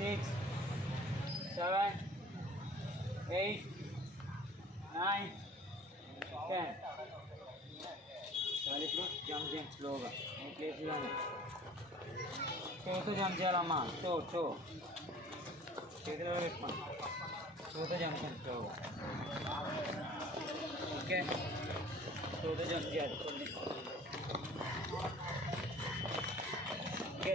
six, seven, eight, nine, ten. సరే ఇప్పుడు jump చేయండి స్లోగా నీ ప్లేస్లో చేతో జంప్ చేయాలమ్మా చో చో చేతిలో పెట్టుకోండి చూతో జంప్ చేయండి స్లోగా ఓకే చూతో జంప్ చేయాలి okay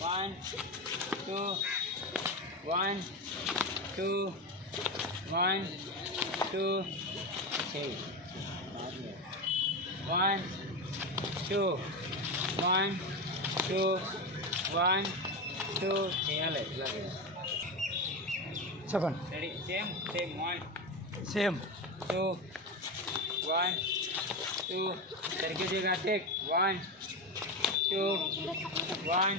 One, two, one, two, one, two, three. One, two, one, two, one, two, three. Seven. Ready? Same, same. One. Same. two, one, two. One. Two. Circuit. Take. One, two, one.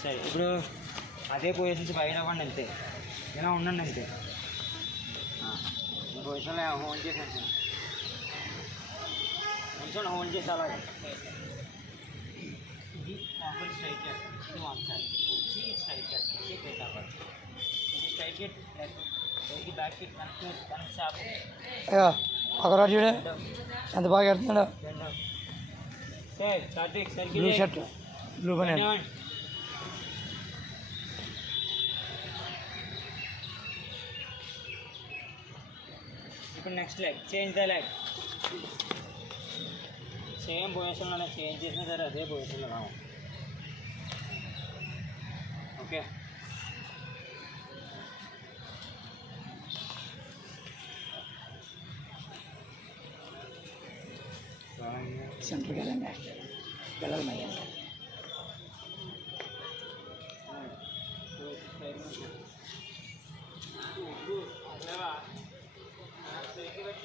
సరే ఇప్పుడు అదే positions పైన అవ్వండి అంతే. ఇలా ఉండండి అంతే. పొజిషన్లో హోల్డ్ చేసి ఉంచండి ఉంచండి హోల్డ్ చేసి అలాగే. ఇది కాంపల్ స్ట్రైట్ చేస్తాం. ఇది మార్చాలి ఇది స్ట్రైట్ చేస్తాం. ఇది పెట్టాలి ఇది స్ట్రైట్ గెట్ ఇది బ్యాక్ గెట్ కనెక్ట్ కనెక్ట్ ఒకరోజు చూడే. ఎంత బాగా ఎడుతున్నాడు. బ్లూ షర్ట్ బ్లూ పని ఇప్పుడు next leg change the leg same పొజిషన్లోనే change చేసిన సరే అదే పొజిషన్లో రావు ఓకే సెంటర్ వెళ్ళండి పిల్లలు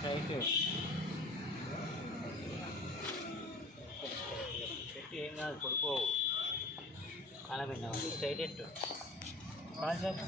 చూడాలి స్ట్రైట్ పెట్టి ఏం కాదు పడుకో. అలా పెట్టినావు స్ట్రైట్ ఎట్టు కాల్ చెప్పు